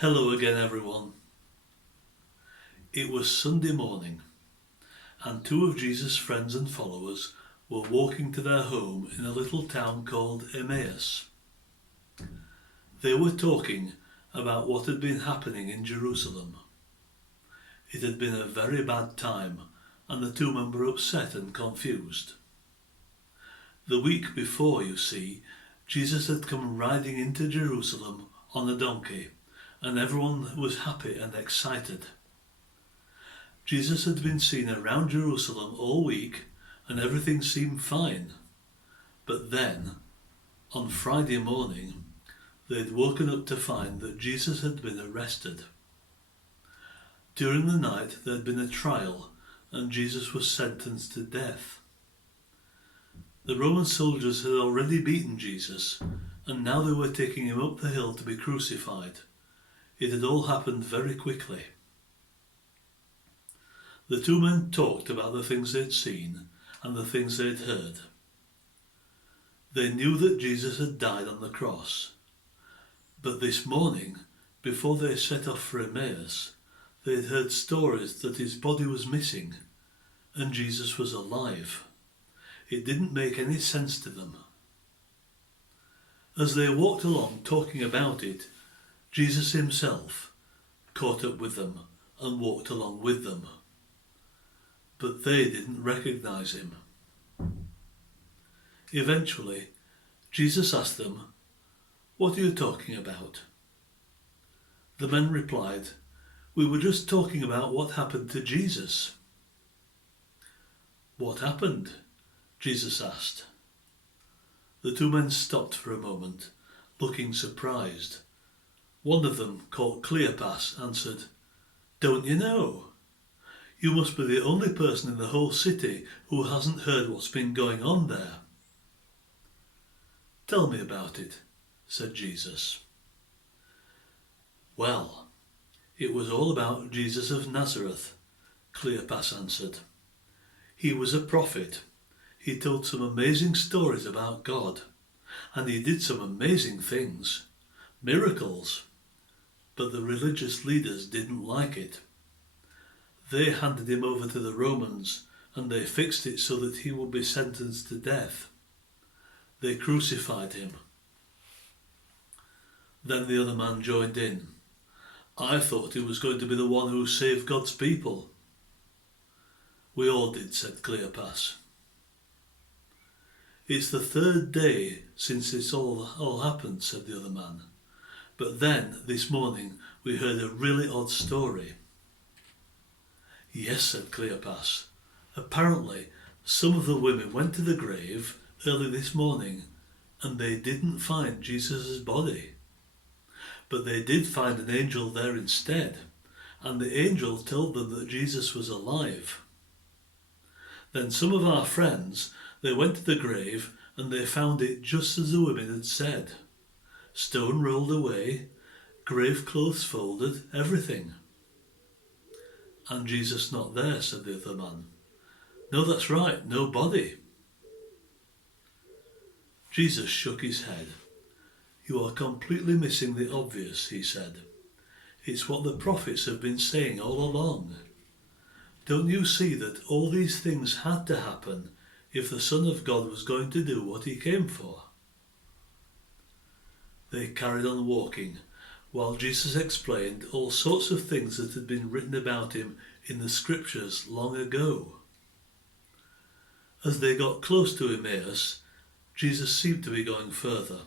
Hello again, everyone. It was Sunday morning, and two of Jesus' friends and followers were walking to their home in a little town called Emmaus. They were talking about what had been happening in Jerusalem. It had been a very bad time, and the two men were upset and confused. The week before, you see, Jesus had come riding into Jerusalem on a donkey, and everyone was happy and excited. Jesus had been seen around Jerusalem all week and everything seemed fine. But then, on Friday morning, they'd woken up to find that Jesus had been arrested. During the night there had been a trial and Jesus was sentenced to death. The Roman soldiers had already beaten Jesus and now they were taking him up the hill to be crucified. It had all happened very quickly. The two men talked about the things they'd seen and the things they'd heard. They knew that Jesus had died on the cross. But this morning, before they set off for Emmaus, they'd heard stories that his body was missing and Jesus was alive. It didn't make any sense to them. As they walked along talking about it, Jesus himself caught up with them and walked along with them. But they didn't recognize him. Eventually, Jesus asked them, "What are you talking about?" The men replied, "We were just talking about what happened to Jesus." "What happened?" Jesus asked. The two men stopped for a moment, looking surprised. One of them, called Cleopas, answered, "Don't you know? You must be the only person in the whole city who hasn't heard what's been going on there." "Tell me about it," said Jesus. "Well, it was all about Jesus of Nazareth," Cleopas answered. "He was a prophet. He told some amazing stories about God, and he did some amazing things, miracles. But the religious leaders didn't like it. They handed him over to the Romans and they fixed it so that he would be sentenced to death. They crucified him." Then the other man joined in. "I thought he was going to be the one who saved God's people." "We all did," said Cleopas. "It's the third day since this all happened," said the other man. "But then, this morning, we heard a really odd story." "Yes," said Cleopas. "Apparently, some of the women went to the grave early this morning and they didn't find Jesus' body. But they did find an angel there instead, and the angel told them that Jesus was alive. Then some of our friends, they went to the grave and they found it just as the women had said. Stone rolled away, grave clothes folded, everything." "And Jesus not there," said the other man. "No, that's right, no body." Jesus shook his head. "You are completely missing the obvious," he said. "It's what the prophets have been saying all along. Don't you see that all these things had to happen if the Son of God was going to do what he came for?" They carried on walking, while Jesus explained all sorts of things that had been written about him in the scriptures long ago. As they got close to Emmaus, Jesus seemed to be going further,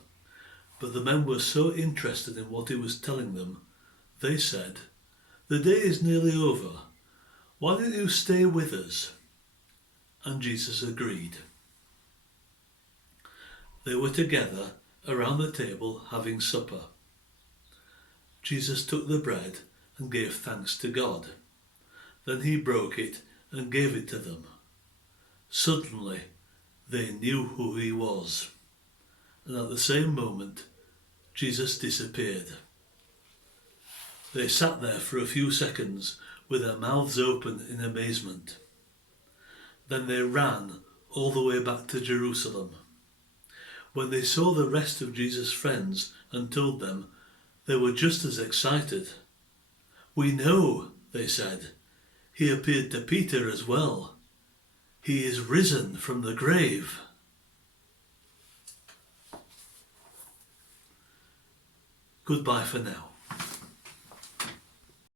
but the men were so interested in what he was telling them, they said, "The day is nearly over. Why don't you stay with us?" And Jesus agreed. They were together around the table having supper. Jesus took the bread and gave thanks to God. Then he broke it and gave it to them. Suddenly, they knew who he was. And at the same moment, Jesus disappeared. They sat there for a few seconds with their mouths open in amazement. Then they ran all the way back to Jerusalem. When they saw the rest of Jesus' friends and told them, They were just as excited. "We know," they said. "He appeared to Peter as well. He is risen from the grave." Goodbye for now.